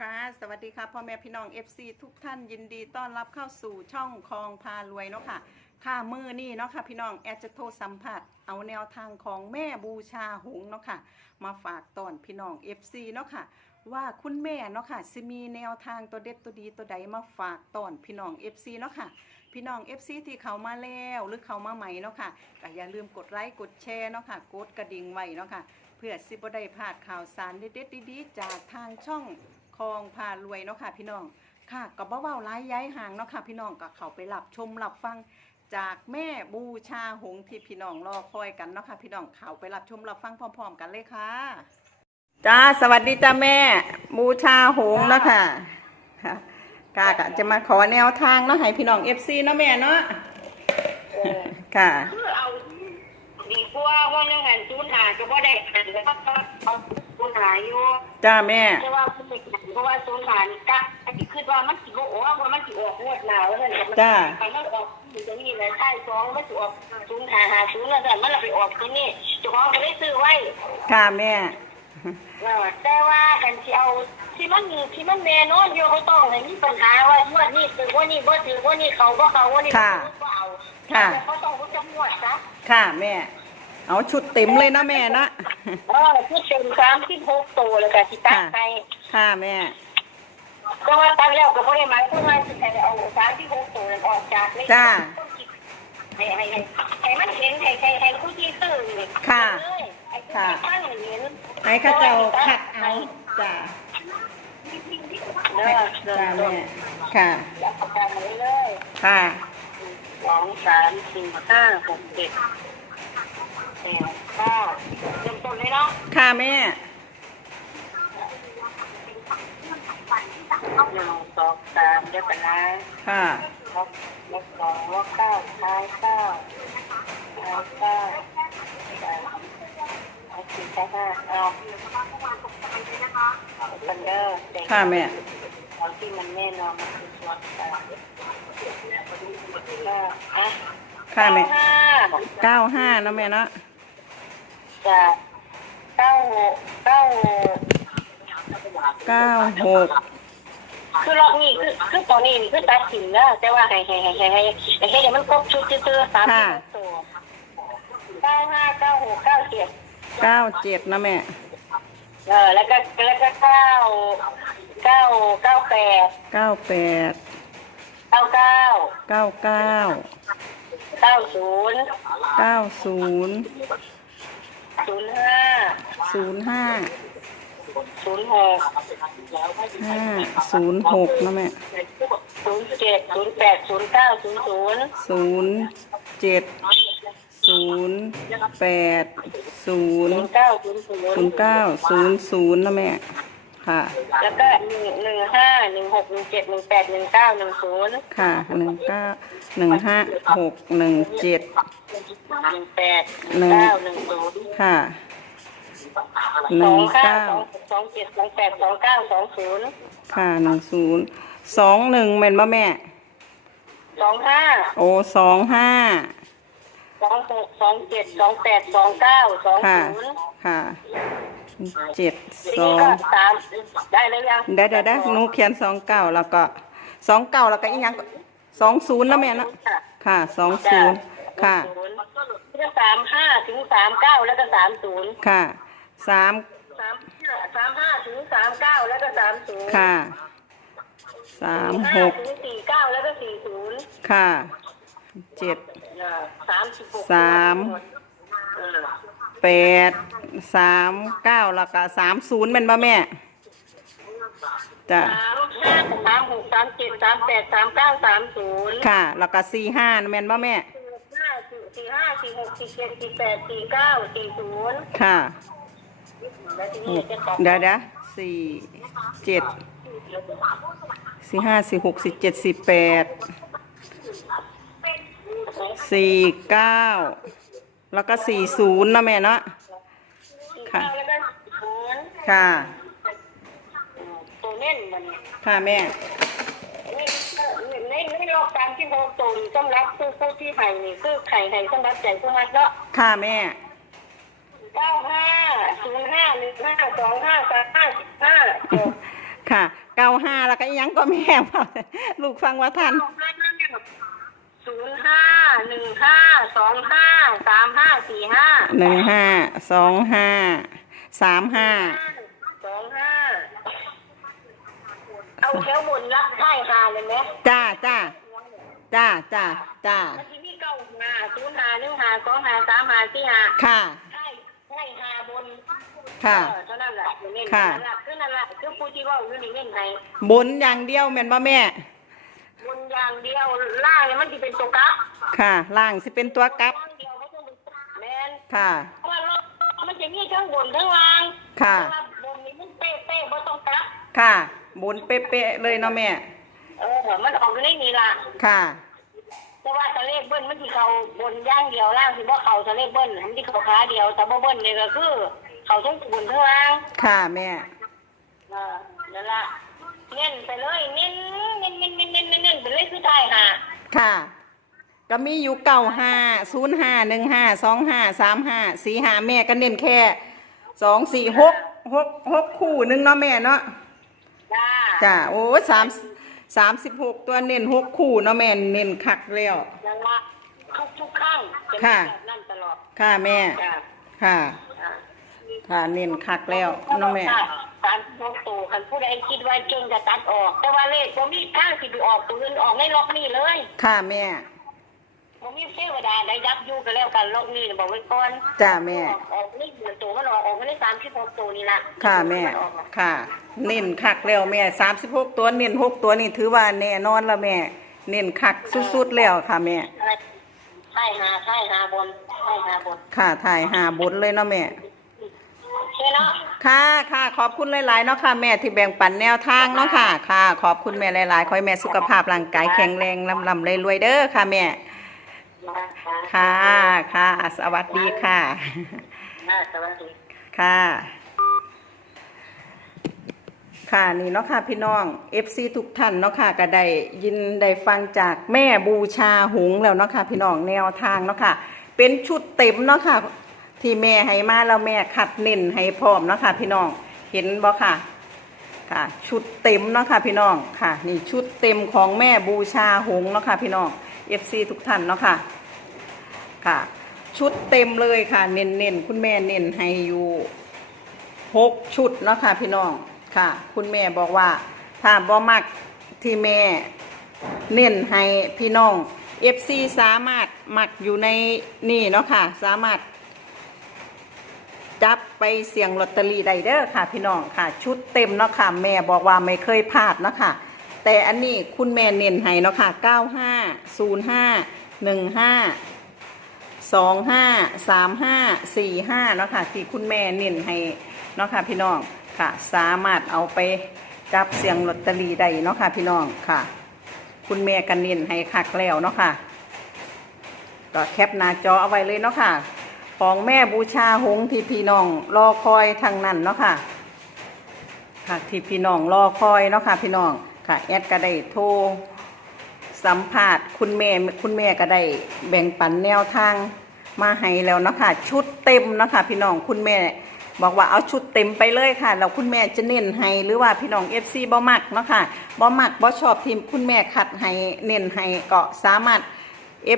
ค่ะสวัสดีค่ะพ่อแม่พี่น้อง FC ทุกท่านยินดีต้อนรับเข้าสู่ช่องคลองพารวยเนาะค่ะค่ะมือนี่เนาะค่ะพี่น้องแอดจะโทรสัมผัสเอาแนวทางของแม่บูชาหงเนาะค่ะ มาฝากตอนพี่น้อง FC เนาะค่ะ ว่าคุณแม่เนาะค่ะสิมีแนวทางตัวเด็ดตัวดีตัวใดมาฝากตอนพี่น้อง FC เนาะค่ะ พี่น้อง FC ที่เขามาแล้วหรือเขามาใหม่เนาะค่ะก็อย่าลืมกดไลค์กดแชร์เนาะค่ะกดกระดิ่งไว้เนาะค่ะ เพื่อสิบ่ได้พลาดข่าวสารเด็ดๆดีๆจากทางช่อง คลองพารวยเนาะค่ะพี่น้องค่ะก็บ่เว้าร้ายย้ายห่างเนาะค่ะพี่น้องก็เข้าไปรับชมรับฟังจากแม่บูชาหงส์ที่พี่น้องรอคอยกันเนาะค่ะพี่น้องเข้าไปรับชมรับฟังพร้อม ๆ กันเลยค่ะจ้าสวัสดีจ้าแม่ บูชาหงส์เนาะค่ะค่ะกากะจะมาขอแนวทางเนาะให้พี่น้อง FC เนาะแม่เนาะค่ะคือเอาดีกว่าว่ายังไงศูนย์หาก็บ่ได้หันแล้วก็เอาศูนย์หาอยู่จ้าแม่แต่ว่า หานี่กะอันที่คิดว่ามันสิบ่ออกว่ามันสิออกงวดหน้าว่าซั่นน่ะมันจ้าไปมันออกอยู่ตรงนี้แหละท้ายสองมันสิออกศูนย์หาหาศูนย์แล้วแต่มันละไปออกที่นี่เจ้าของก็ได้ซื้อไว้ค่ะแม่เออแต่ว่ากันสิเอาที่มันที่มันแน่นอนอยู่บ่ต้องให้มีปัญหาว่างวดนี้ถือว่านี่บ่ถือว่านี่เขาบ่เขาว่านี่ค่ะบ่เอาค่ะแต่เขาต้องรู้จักงวดซะค่ะแม่เอาชุดเต็มเลยนะแม่นะเออพูดเต็มสามที่หกตัวเลยค่ะที่ตั้งใจค่ะแม่ ก็ว่าตั้งแล้วก็ไม่ได้หมายถึงว่าจะเอาสามที่หกตัวนั้นออกจากเลขจ้า ให้ให้ให้ให้มันเห็นให้ให้ให้ผู้ที่ซื้อนี่ค่ะเลยให้ผู้ที่ตั้งเห็นให้เข้าเจ้าคัดเอาจ้าเด้อเด้อจ้าเด้แม่อค่ะจับปากกาไว้เลยค่ะ สองสามสี่ห้าหกเจ็ดแปดเก้าเริ่มต้นเลยเนาะ ค่ะแม่ หนึ่งสองสามเดี๋ยวกันนะค่ะ ลบลบสองลบเก้าท้ายเก้าท้ายเก้าสามเอาสี่ท้ายห้าเอาเอาคันเดอร์เด็กค่ะแม่เอาที่มันแน่นอนมันคือส่วนต่างก็อะค่ะแม่ห้าเก้าห้านะแม่เนาะจะเก้าหกเก้าเก้าหก คือรอบนี้คือคือตอนนี้นี่คือตัดสินแล้วแต่ว่าให้ให้ให้ให้ให้ให้ให้เดี๋ยวมันครบชุดซื่อๆสามสิบหกตัวเก้าห้าเก้าหกเก้าเจ็ดเก้าเจ็ดนะแม่ เออแล้วก็แล้วก็เก้าเก้าเก้าแปดเก้าแปด เก้าเก้าเก้าเก้า เก้าศูนย์เก้าศูนย์ศูนย์ห้าศูนย์ห้า ศูนย์หกห้าศูนย์หกนะแม่ศูนย์เจ็ดศูนย์แปดศูนย์เก้าศูนย์ศูนย์ศูนย์เจ็ดศูนย์แปดศูนย์เก้าศูนย์ศูนย์เก้าศูนย์ศูนย์นะแม่ค่ะ แล้วก็หนึ่งหนึ่งห้าหนึ่งหกหนึ่งเจ็ดหนึ่งแปดหนึ่งเก้าหนึ่งศูนย์ค่ะหนึ่งเก้าหนึ่งห้าหกหนึ่งเจ็ดหนึ่งแปดหนึ่งเก้าหนึ่งศูนย์ค่ะ หสนึ่องงเก้าเก้าสองสองเจ็ดสองแปดสองเก้าสองศูนย์ค่ะหนึ่งศูนย์สองหนึ่งเป็นป่ะแม่ สองห้าโอ้สองห้าสองหกสองเจ็ดสองแปดสองเก้าสองค่ะศูนย์ค่ะเจ็ดทีสอนี้งก็สามได้แล้วยังเดี๋ยวเดี๋ยวเดี๋ยวหนูเขียนสองเก้าแล้วก็สองเก้าแล้วก็อีกอย่างสองศูนย์นะแม่นะค่ะค่ะสองศูนย์ค่ะศูนย์ก็สามห้าถึงสามเก้าแล้วก็สามศูนย์ค่ะ สามสามสามห้าถึงสามเก้าแล้วก็สามศูนย์ค่ะสามหห้ากถึงสี่เก้าแล้วก็สี่ศูนย์ค่ะเจ็ดสามสิบหกสามเออแปดสามเก้าแล้วก็สามศูนย์เป็นป่ะแม่จ้ะสามห้าสามหกสามเจ็ดสามแปดสามเก้าสามศูนย์ค่ะ แล้วก็สี่ห้าแม่นป่ะแม่ห้าสี่สี่ห้าสี่หกสี่เจ็ดสี่แปดสี่เก้าสี่ศูนย์ค่ะ แล้วทีนี้กจะตอบเดี๋ยวเดี๋ยวสี่เจ็ดสี่ห้าสี่หกสี่เจ็ดสี่แปดสี่เก้าแล้วก็สี่ศูนย์นะแม่เนาะค่ะแล้วก็ศูนย์ค่ะ ตัวเน่นมันค่ะแม่ในในในรอบการที่โฮโตนสำหรับผู้ผู้ที่ไห่นี่คือไข่ไห่สำหรับใจผู้มัดเนาะค่ะแม่ ห้าศูนย์ห้าหนึ่งห้าสองห้าสามห้าสิบห้าค่ะเก้าห้าแล้วก็อิหยังก็แม่บอกลูกฟังว่าท่านศูนย์ห้าหนึ่งห้าสองห้าสามห้าสี่ห้าหนึ่งห้าสองห้าสามห้าสองห้าเอาแถวบนรับได้หาเลยไหมจ้าจ้าจ้าจ้าจ้ามันจะมีเก้าหาศูนย์หาหนึ่งหาสองหาสามหาสี่หาค่ะใช่ใช่หาบน ค่ะ เออเท่านั้นแหละอยู่เน้นค่ะ นั่นแหละคือนั่นแหละคือผู้ที่ว่าอยู่ในเน้นไทยบนอย่างเดียวแม่นบ่แม่บนอย่างเดียวล่างเนี่ยมันจะเป็นตัวกะค่ะ ล่างสิเป็นตัวกลับ อย่างเดียวไม่ต้องเป็นแมนค่ะ เพราะว่าเรามันจะมีทั้งบนทั้งล่างค่ะเพราว่าบนนี้มันเป๊ะเป๊ะไม่ต้องกลับค่ะ บนเป๊ะๆเลยเนาะแม่ เออมันออกอยู่ในนี้ล่ะ ค่ะแต่ว่าทะเลขเบิ้ลมันที่เขาบนอย่างเดียวล่างที่ว่าเขาทะเลขเบิ้ลมันที่เขาขาเดียวแต่บ่เบิ้ลเนี่ยก็คือ เขาทั้งบนทั้งล่างค่ะแม่เออนั่นละเน้นไปเลยเน้นเน้นเน้นเน้นเน้นเน้นเน้นไปเลยคือไทยหาค่ะ ก็มีอยู่เก้าห้าศูนย์ห้าหนึ่งห้าสองห้าสามห้าสี่ห้าแม่ก็เน้นแค่สองสี่หกหกหกคู่หนึงเนาะแม่เนาะจ้าจ้าโอ้สามสามสิบหกตัวเน้นหกคู่เนาะแม่เน้นคักแล้วนั่นละทุกทุกๆครั้งจะมีค่ะแบบนั้นตลอดค่ะแม่จ้าค่ะอ่า ค่ะเน้นคักแล้วเนาะแม่ สารพวกตู่คันผู้ใดคิดว่าเก่งจะตัดออก แต่ว่าเลขผมมีทางสิไปออกตัวอื่นออกในล็อกนี้เลยค่ะแม่ผมมีเทวดาได้ยับอยู่กันแล้วกันล็อกนี้น่ะบอกไว้ก่อนจ้าแม่ ออกออกนี่เดือนตัวมันออกออกมาได้สามสิบหกตัวนี่ละค่ะแม่ นออกมาค่ะ เน้นคักแล้วแม่สามสิบหกตัวเน้นหกตัวนี่ถือว่าแน่นอนแล้วแม่ เน้นคักสุดๆแล้วค่ะแม่ ใช่หาใช่หาบนใช่หาบนค่ะถ่ายหาบนเลยเนาะแม่ โอเคเนาะค่ะค่ะขอบคุณหลายๆเนาะค่ะ แม่ที่แบ่งปันแนวทางเนาะค่ะค่ะ ขอบคุณแม่หลายๆขอให้แม่สุขภาพร่างกายแข็งแรงลำลำรวยๆเด้อค่ะแม่ค่ะค่ะสวัสดีค่ะน่าสวัสดีค่ะ ค่ะนี่เนาะค่ะพี่น้อง FC ทุกท่านเนาะค่ะก็ได้ยินได้ฟังจากแม่บูชาหงส์แล้วเนาะค่ะพี่น้องแนวทางเนาะค่ะ เป็นชุดเต็มเนาะค่ะ ที่แม่ให้มาแล้วแม่ขัดเน้นให้พร้อมเนาะค่ะ พี่น้องเห็นบ่ค่ะค่ะ ชุดเต็มเนาะค่ะพี่น้องค่ะ นี่ชุดเต็มของแม่บูชาหงเนาะค่ะพี่น้อง FC ทุกท่านเนาะค่ะค่ะ ชุดเต็มเลยค่ะ เน้นๆคุณแม่เน้นให้อยู่หกชุดเนาะค่ะพี่น้องค่ะ คุณแม่บอกว่า ถ้าบ่มักที่แม่เน้นให้พี่น้อง FC สามารถหมักอยู่ในนี่เนาะค่ะ สามารถ จับไปเสี่ยงลอตเตอรี่ได้เด้อค่ะ พี่น้องค่ะ ชุดเต็มเนาะค่ะ แม่บอกว่าไม่เคยพลาดเนาะค่ะ แต่อันนี้คุณแม่เน้นให้เนาะค่ะ 95 05 15 สองห้าสามห้าสี่ห้าเนาะค่ะที่คุณแม่เน้นให้เนาะค่ะพี่น้องค่ะ สามารถเอาไปจับเสียงลอตเตอรี่ได้เนาะค่ะพี่น้องค่ะ คุณแม่กันเน้นให้คักแล้วเนาะค่ะก็แคปหน้าจอเอาไว้เลยเนาะค่ะ ของแม่บูชาหงที่พี่น้องรอคอยทางนั้นเนาะค่ะค่ะที่พี่น้องรอคอยเนาะค่ะพี่น้องค่ะแอดก็ได้โทรสัมภาษณ์คุณแม่คุณแม่ก็ได้แบ่งปันแนวทางมาให้แล้วเนาะคะชุดเต็มเนาะคะพี่น้องคุณแม่บอกว่าเอาชุดเต็มไปเลยค่ะแล้วคุณแม่จะเน้นให้หรือว่าพี่น้อง FC บ่มักเนาะค่ะบ่มักบ่ชอบทีมคุณแม่ขัดให้เน้นให้ก็สามารถ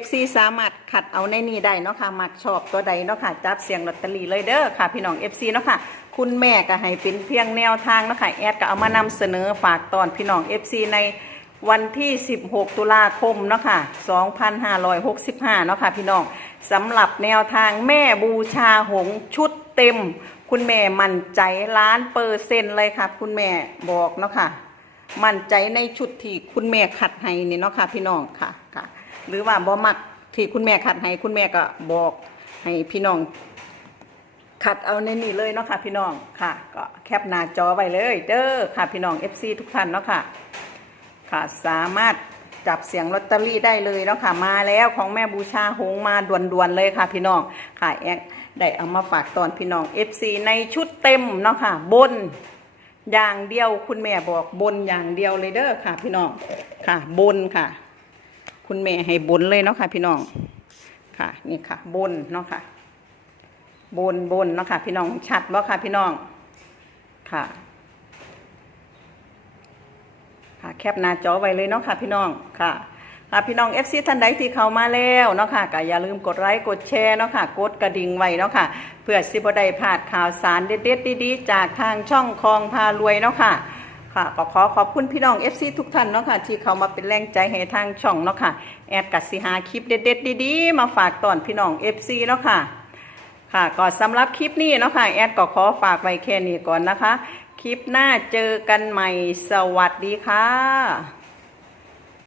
FC สามารถขัดเอาในนี้ได้เนาะค่ะมักชอบตัวใดเนาะค่ะจับเสียงลอตเตอรี่เลยเด้อค่ะ พี่น้อง FC เนาะค่ะ คุณแม่ก็ให้เป็นเพียงแนวทางเนาะค่ะแอดก็เอามานำเสนอฝากตอนพี่น้อง FC ในวันที่ 16 ตุลาคมเนาะค่ะ 2565 เนาะค่ะพี่น้องสำหรับแนวทางแม่บูชาหงชุดเต็ม คุณแม่มั่นใจล้านเปอร์เซ็นต์เลยค่ะ คุณแม่บอกเนาะค่ะ มั่นใจในชุดที่คุณแม่ขัดให้นี่เนาะค่ะพี่น้องค่ะค่ะ หรือว่าบ่มักที่คุณแม่ขัดให้คุณแม่ก็บอกให้พี่น้องขัดเอาในนี่เลยเนาะค่ะพี่น้องค่ะ ก็แคปหน้าจอไว้เลย เด้อค่ะพี่น้อง FC ทุกท่านเนาะค่ะ ค่ะสามารถจับเสียงลอตเตอรี่ได้เลยเนาะค่ะ มาแล้วของแม่บูชาหงมาด่วนๆเลยค่ะพี่น้องค่ะแอกได้เอามาฝากตอนพี่น้อง FC ในชุดเต็มเนาะค่ะ บนอย่างเดียวคุณแม่บอกบนอย่างเดียวเลยเด้อค่ะ พี่น้องค่ะ บนค่ะ คุณแม่ให้บนเลยเนาะค่ะพี่น้องค่ะนี่ค่ะ บนเนาะค่ะ บนบนเนาะค่ะ พี่น้องชัดบ่ค่ะพี่น้องค่ะ ค่ะแคปหน้าจอไว้เลยเนาะค่ะ พี่น้องค่ะค่ะพี่น้อง FC ท่านใดที่เข้ามาแล้วเนาะค่ะก็อย่าลืมกดไลค์กดแชร์เนาะค่ะกดกระดิ่งไว้เนาะค่ะ เพื่อสิบได้พลาดข่าวสารเด็ดๆดีๆ จากทางช่องคลองพารวยเนาะค่ะ ค่ะก็ขอขอบคุณพี่น้อง FC ทุกท่านเนาะค่ะ ที่เขามาเป็นแรงใจให้ทางช่องเนาะค่ะ แอดกัดสิหาคลิปเด็ดๆดีๆ มาฝากตอนพี่น้อง FC เนาะค่ะ ค่ะก็สำหรับคลิปนี้เนาะค่ะ แอดก็ขอฝากไว้แค่นี้ก่อนนะคะ คลิปหน้าเจอกันใหม่สวัสดีค่ะ